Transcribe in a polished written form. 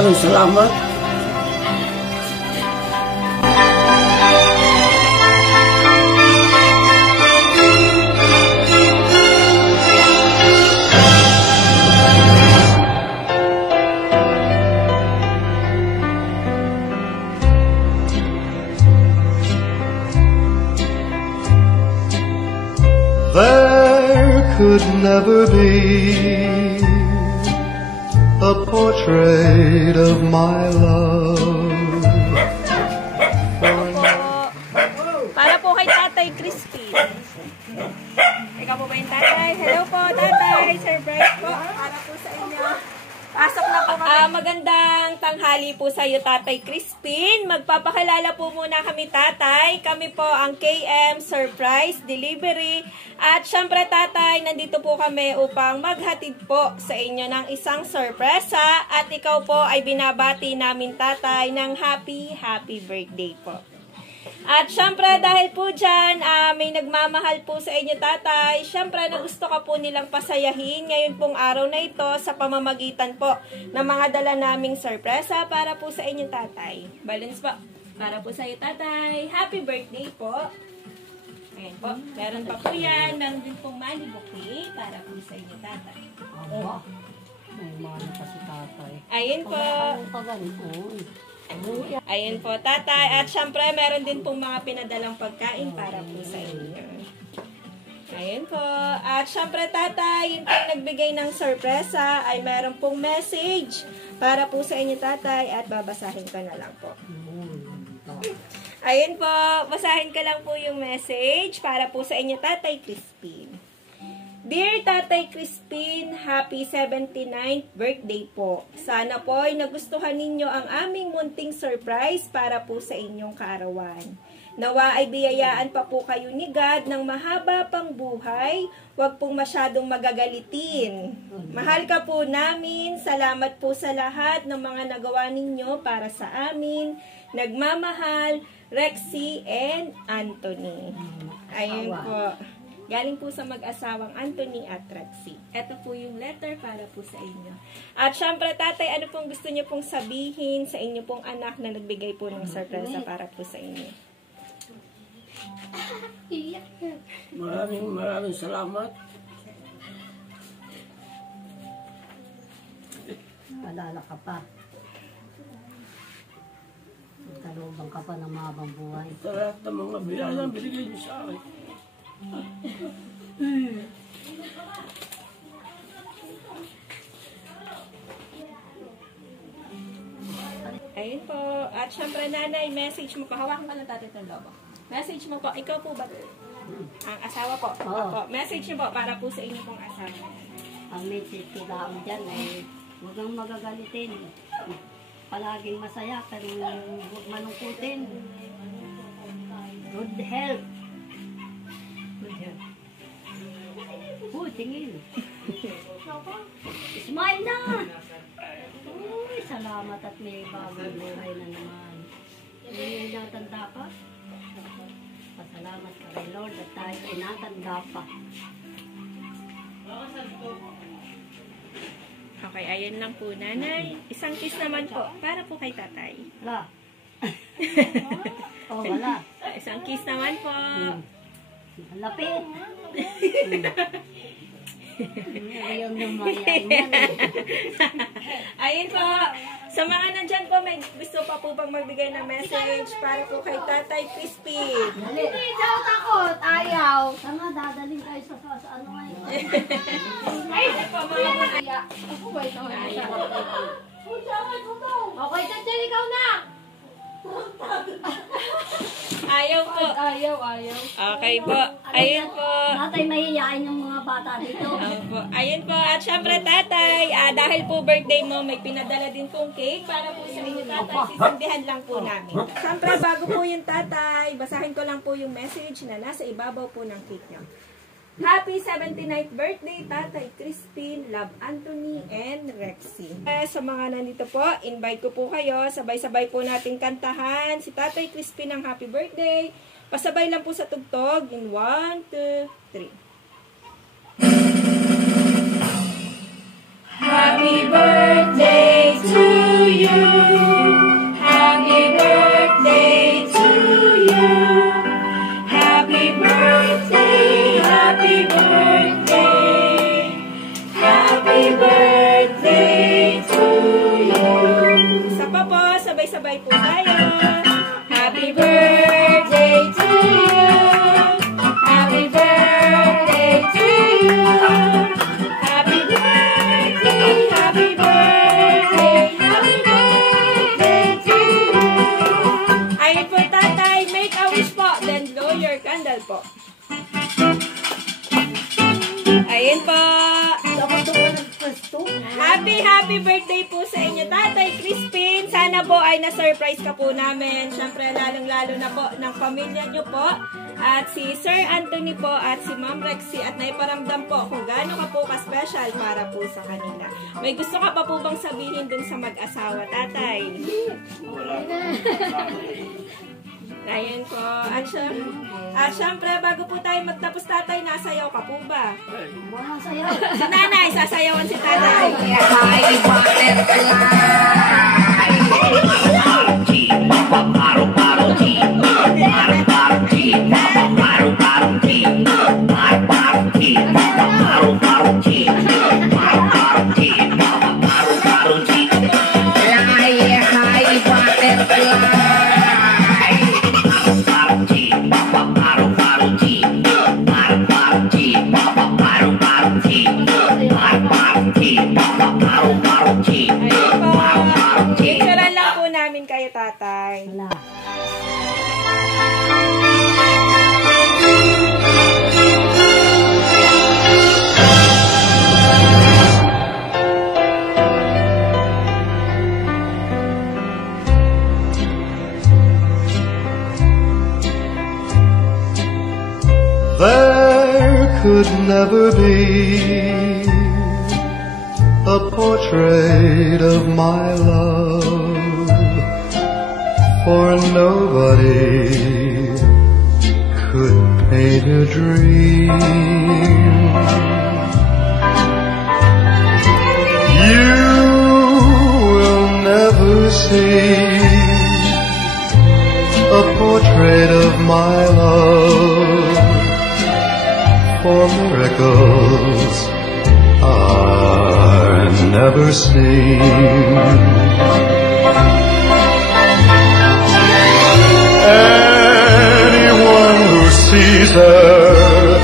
maraming salamat. There could never be a portrait of my love. Para po kay Tatay Crispy. Ikaw po ba yung tatay? Hello po, tatay. Surprise po. Para po sa inyo. Pasok na po kami. Magandang tanghali po sa iyo, Tatay Crispin. Magpapakilala po muna kami, tatay. Kami po ang KM Surprise Delivery. At syempre, tatay, nandito po kami upang maghatid po sa inyo ng isang sorpresa. At ikaw po ay binabati namin, tatay, ng happy birthday po. At syempre, dahil po dyan, may nagmamahal po sa inyo, tatay. Syempre, na gusto ka po nilang pasayahin ngayon pong araw na ito sa pamamagitan po ng mga dala naming sorpresa para po sa inyo, tatay. Balance po. Para po sa iyo, tatay. Happy birthday po. Ayan po. Meron pa po yan. Meron din pong money bouquet para po sa inyo, tatay. Aba, may mana pa si tatay. Ayun po. Ayun po, tatay. At syempre, meron din pong mga pinadalang pagkain para po sa inyo. Ayun po. At syempre, tatay, yung pong nagbigay ng sorpresa ay meron pong message para po sa inyo, tatay. At babasahin ko na lang po. Ayun po, basahin ko lang po yung message para po sa inyo, Tatay Crispin. Dear Tatay Crispin, happy 79th birthday po. Sana po ay nagustuhan ninyo ang aming munting surprise para po sa inyong kaarawan. Nawa ay biyayaan pa po kayo ni God ng mahaba pang buhay. Huwag pong masyadong magagalitin. Mahal ka po namin. Salamat po sa lahat ng mga nagawa ninyo para sa amin. Nagmamahal, Rexy and Anthony. Ayun po. Galing po sa mag-asawang Anthony at Rexy. Ito po yung letter para po sa inyo. At syempre, tatay, ano pong gusto niyo pong sabihin sa inyo pong anak na nagbigay po ng sorpresa para po sa inyo? Maraming salamat. Alala ka pa. Talubang ka pa ng mahabang buhay. Sa lahat ng mga biyayang binigay niyo sa akin. Ayun po. At syempre, nanay, message mo po. Hawakan ka ng tatay ng lobo. Message mo po. Ikaw po ba? Ang asawa po. Opo. Message niyo po para po sa inyo pong asawa. Ang message ko lang dyan ay huwag kang magagalitin. Palaging masaya, pero huwag malungkutin. Good health. Good health. Tingin. Smile na! Uy, salamat at may bagong buhay na naman. Hindi natanda ka? Pasalamat ka kay Lord at tayo ay natanda pa. Okay, ayun lang po, nanay. Isang kiss naman po. Para po kay tatay. Wala. Oh, wala. Isang kiss naman po. Lapit. Ayaw naman Ayun po. Sa mga nandyan po, may gusto pa po bang magbigay ng message para po kay Tatay Crispy. Hindi daw takot. Ayaw. Tama, dadaling tayo sa ano ngayon. Ay, po mga mga. Ako ba ito? Okay, Tatay, ikaw na. Ayaw po. Ayaw. Okay po. Ayun po. Tatay, mahihiyain yung mga bata dito. Opo. Ayun po. At syempre, tatay, dahil po birthday mo, may pinadala din pong cake para po sa inyo, tatay. Sisindihan lang po namin. Syempre, bago po yung tatay, basahin ko lang po yung message na nasa ibabaw po ng cake niyo. Happy 79th birthday, Tatay Crispin, Love Anthony, and Rexy. Sa mga nandito po, invite ko po kayo. Sabay-sabay po natin kantahan si Tatay Crispin ng happy birthday. Pasabay lang po sa tugtog in 1, 2, 3. Happy birthday to you. Sabay-sabay po tayo. Happy birthday to you. Happy birthday to you. Happy birthday, happy birthday, happy birthday to you. Ayun po, tatay. Make a wish po. Then blow your candle po. Ayun po. Happy birthday po sa inyo, Tatay Crispin. Sana po ay na-surprise ka po namin. Siyempre, lalong-lalo na po ng pamilya nyo po. At si Sir Anthony po at si Ma'am Rexy at naiparamdam po kung gaano ka po ka-special para po sa kanila. May gusto ka pa po bang sabihin dun sa mag-asawa, Tatay? Ayun po. At syempre, bago po tayo magtapos, Tatay, nasayaw ka po ba? Si Nanay, sasayawan si Tatay. Picturean lang po namin kayo, Tatay. There could never be a portrait of my love, for nobody could paint a dream. You will never see a portrait of my love, for miracles are never seen. Anyone who sees her